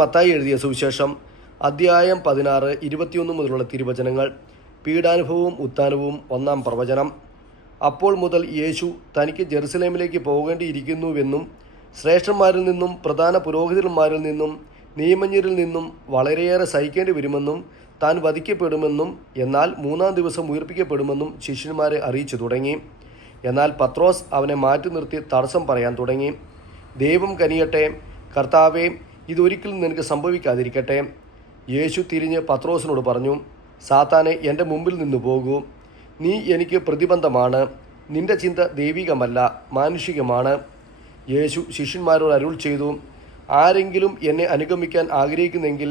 മത്തായി എഴുതിയ സുവിശേഷം അധ്യായം 16 21 മുതലുള്ള തിരുവചനങ്ങൾ. പീഡാനുഭവവും ഉത്ഥാനവും. ഒന്നാം പ്രവചനം. അപ്പോൾ മുതൽ യേശു തനിക്ക് ജെറുസലേമിലേക്ക് പോകേണ്ടിയിരിക്കുന്നുവെന്നും ശ്രേഷ്ഠന്മാരിൽ നിന്നും പ്രധാന പുരോഹിതന്മാരിൽ നിന്നും നിയമജ്ഞരിൽ നിന്നും വളരെയേറെ സഹിക്കേണ്ടി വരുമെന്നും താൻ വധിക്കപ്പെടുമെന്നും എന്നാൽ 3-ാം ദിവസം ഉയർപ്പിക്കപ്പെടുമെന്നും ശിഷ്യന്മാരെ അറിയിച്ചു തുടങ്ങി. എന്നാൽ പത്രോസ് അവനെ മാറ്റി നിർത്തി തടസ്സം പറയാൻ തുടങ്ങി. ദൈവം കനിയട്ടെ, കർത്താവേ, ഇതൊരിക്കലും നിനക്ക് സംഭവിക്കാതിരിക്കട്ടെ. യേശു തിരിഞ്ഞ് പത്രോസിനോട് പറഞ്ഞു, സാത്താനെ, എൻ്റെ മുമ്പിൽ നിന്ന് പോകൂ. നീ എനിക്ക് പ്രതിബന്ധമാണ്. നിന്റെ ചിന്ത ദൈവികമല്ല, മാനുഷികമാണ്. യേശു ശിഷ്യന്മാരോട് അരുൾ ചെയ്തു, ആരെങ്കിലും എന്നെ അനുഗമിക്കാൻ ആഗ്രഹിക്കുന്നെങ്കിൽ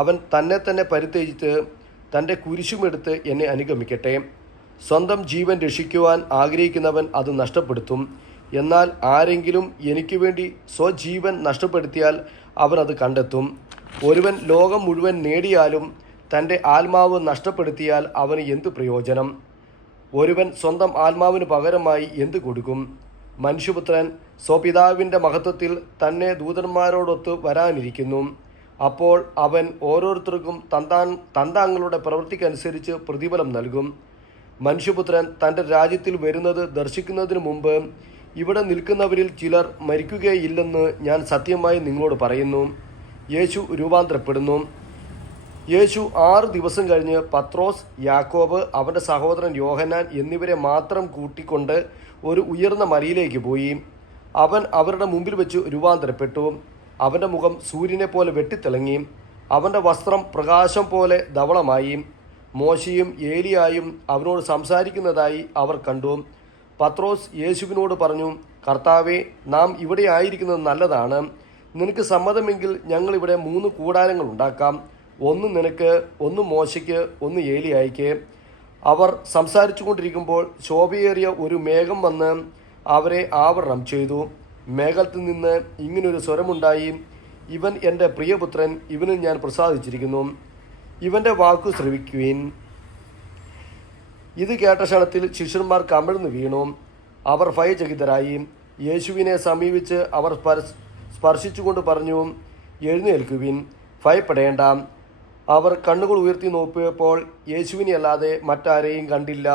അവൻ തന്നെ പരിത്യജിച്ച് തൻ്റെ കുരിശുമെടുത്ത് എന്നെ അനുഗമിക്കട്ടെ. സ്വന്തം ജീവൻ രക്ഷിക്കുവാൻ ആഗ്രഹിക്കുന്നവൻ അത് നഷ്ടപ്പെടുത്തും. എന്നാൽ ആരെങ്കിലും എനിക്ക് വേണ്ടി സ്വജീവൻ നഷ്ടപ്പെടുത്തിയാൽ അവൻ അത് കണ്ടെത്തും. ഒരുവൻ ലോകം മുഴുവൻ നേടിയാലും തൻ്റെ ആത്മാവ് നഷ്ടപ്പെടുത്തിയാൽ അവന് എന്ത് പ്രയോജനം? ഒരുവൻ സ്വന്തം ആത്മാവിന് പകരമായി എന്ത് കൊടുക്കും? മനുഷ്യപുത്രൻ സ്വപിതാവിൻ്റെ മഹത്വത്തിൽ തന്നെ ദൂതന്മാരോടൊത്ത് വരാനിരിക്കുന്നു. അപ്പോൾ അവൻ ഓരോരുത്തർക്കും തന്താങ്ങളുടെ പ്രവൃത്തിക്കനുസരിച്ച് പ്രതിഫലം നൽകും. മനുഷ്യപുത്രൻ തൻ്റെ രാജ്യത്തിൽ വരുന്നത് ദർശിക്കുന്നതിന് മുമ്പ് ഇവിടെ നിൽക്കുന്നവരിൽ ചിലർ മരിക്കുകയില്ലെന്ന് ഞാൻ സത്യമായി നിങ്ങളോട് പറയുന്നു. യേശു രൂപാന്തരപ്പെടുന്നു. യേശു 6 ദിവസം കഴിഞ്ഞ് പത്രോസ്, യാക്കോബ്, അവൻ്റെ സഹോദരൻ യോഹന്നാൻ എന്നിവരെ മാത്രം കൂട്ടിക്കൊണ്ട് ഒരു ഉയർന്ന മലയിലേക്ക് പോയി. അവൻ അവരുടെ മുമ്പിൽ വെച്ച് രൂപാന്തരപ്പെട്ടു. അവൻ്റെ മുഖം സൂര്യനെ പോലെ വെട്ടിത്തിളങ്ങി. അവൻ്റെ വസ്ത്രം പ്രകാശം പോലെ ധവളമായി. മോശയും ഏലിയായും അവനോട് സംസാരിക്കുന്നതായി അവർ കണ്ടു. പത്രോസ് യേശുവിനോട് പറഞ്ഞു, കർത്താവേ, നാം ഇവിടെ ആയിരിക്കുന്നത് നല്ലതാണ്. നിനക്ക് സമ്മതമെങ്കിൽ ഞങ്ങളിവിടെ 3 കൂടാരങ്ങൾ ഉണ്ടാക്കാം. ഒന്ന് നിനക്ക്, ഒന്ന് മോശയ്ക്ക്, ഒന്ന് ഏലിയായ്ക്ക്. അവർ സംസാരിച്ചു കൊണ്ടിരിക്കുമ്പോൾ ശോഭയേറിയ ഒരു മേഘം വന്ന് അവരെ ആവരണം ചെയ്തു. മേഘത്തിൽ നിന്ന് ഇങ്ങനൊരു സ്വരമുണ്ടായി, ഇവൻ എൻ്റെ പ്രിയപുത്രൻ, ഇവനിൽ ഞാൻ പ്രസാദിച്ചിരിക്കുന്നു. ഇവൻ്റെ വാക്കു ശ്രവിക്കുവിൻ. ഇത് കേട്ട ക്ഷണത്തിൽ ശിഷ്യന്മാർ കമിഴ്ന്നു വീണു. അവർ ഭയചകിതരായി. യേശുവിനെ സമീപിച്ച് അവർ സ്പർശിച്ചുകൊണ്ട് പറഞ്ഞു, എഴുന്നേൽക്കുവിൻ, ഭയപ്പെടേണ്ട. അവർ കണ്ണുകൾ ഉയർത്തി നോക്കിയപ്പോൾ യേശുവിനെ അല്ലാതെ മറ്റാരെയും കണ്ടില്ല.